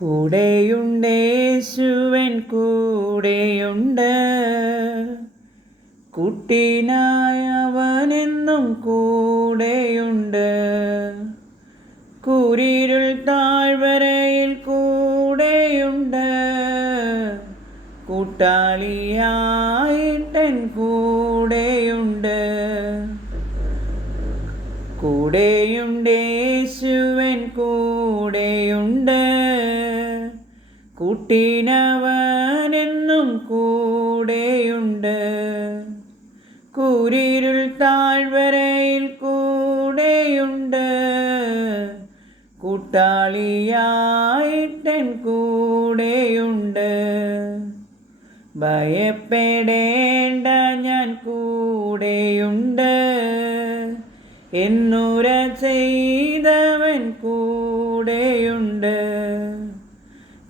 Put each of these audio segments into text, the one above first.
കൂടെയുണ്ട് യേശുവൻ കൂടെയുണ്ട് കുട്ടീനായ കൂടെയുണ്ട് കുരിരുൾ താഴ്വരയിൽ കൂടെയുണ്ട് കൂട്ടാളിയായിട്ടൻ കൂടെയുണ്ട് കൂടെയുണ്ട് യേശുവൻ കൂടെയുണ്ട് കൂട്ടിനവനെന്നും കൂടെയുണ്ട് കൂരിരുൾ താഴ്വരയിൽ കൂടെയുണ്ട് കൂട്ടാളിയായിട്ടൻ കൂടെയുണ്ട് ഭയപ്പെടേണ്ട ഞാൻ കൂടെയുണ്ട് എന്നുര ചെയ്തവൻ കൂടെയുണ്ട്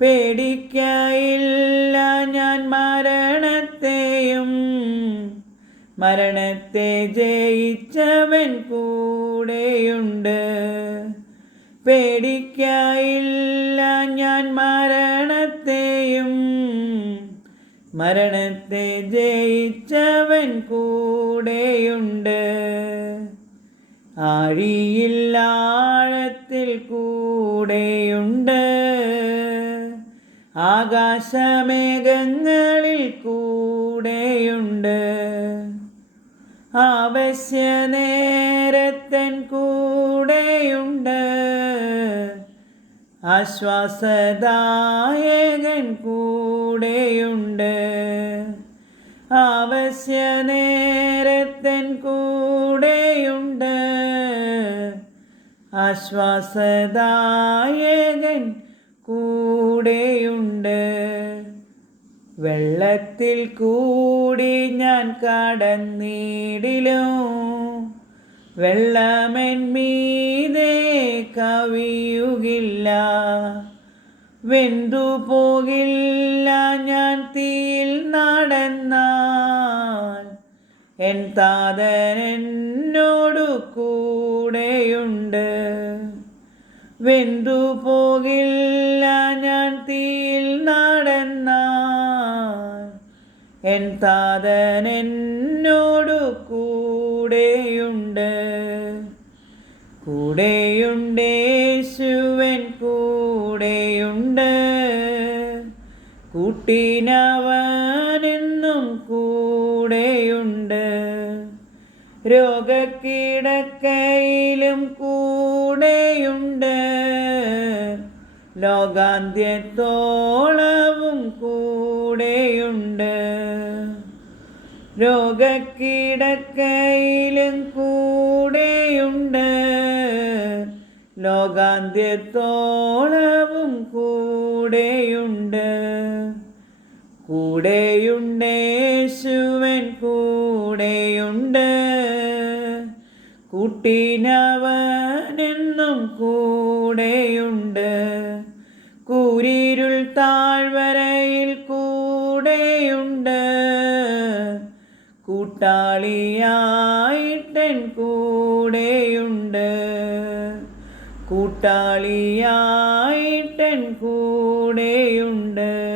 പേടിക്കയില്ല ഞാൻ മരണത്തെയും മരണത്തെ ജയിച്ചവൻ കൂടെയുണ്ട് പേടിക്കായില്ല ഞാൻ മരണത്തെയും മരണത്തെ ജയിച്ചവൻ കൂടെയുണ്ട് ആഴിയില്ലാഴത്തിൽ കൂടെയുണ്ട് ആകാശമേഘങ്ങളിൽ കൂടെയുണ്ട് ആവശ്യ നേരത്തൻ കൂടെയുണ്ട് ആശ്വാസദായകൻ കൂടെയുണ്ട് ആവശ്യ നേരത്തൻ കൂടെയുണ്ട് ആശ്വാസദായകൻ കൂടെയുണ്ട് വെള്ളത്തിൽ കൂടി ഞാൻ കടന്നിടിലോ വെള്ളമെന്മീതെ കവിയുകില്ല വെന്തു പോകില്ല ഞാൻ തീയിൽ നടന്നാൽ എൻ താതൻ എന്നോടു കൂടെയുണ്ട് വെന്തു പോകില്ല ഞാൻ തീയിൽ നടന്നാൽ എൻ താതൻ എന്നോടു കൂടെയുണ്ട് യേശുവൻ കൂടെയുണ്ട് കൂട്ടിനവനെന്നും കൂടെയുണ്ട് രോഗക്കിടക്കയിലും കൂടെയുണ്ട് ലോകാന്ത്യത്തോളവും കൂടെയുണ്ട് രോഗക്കിടക്കയിലും കൂടെയുണ്ട് ലോകാന്ത്യത്തോളവും കൂടെയുണ്ട് കൂടെയുണ്ട് യേശുവൻ കൂടെയുണ്ട് കൂട്ടിനവനെന്നും കൂടെയുണ്ട് കൂരിരുൾ താഴ്വരയിൽ കൂടെയുണ്ട് കൂട്ടാളിയായിട്ടൻ കൂടെയുണ്ട് കൂട്ടാളിയായിട്ടൻ കൂടെയുണ്ട്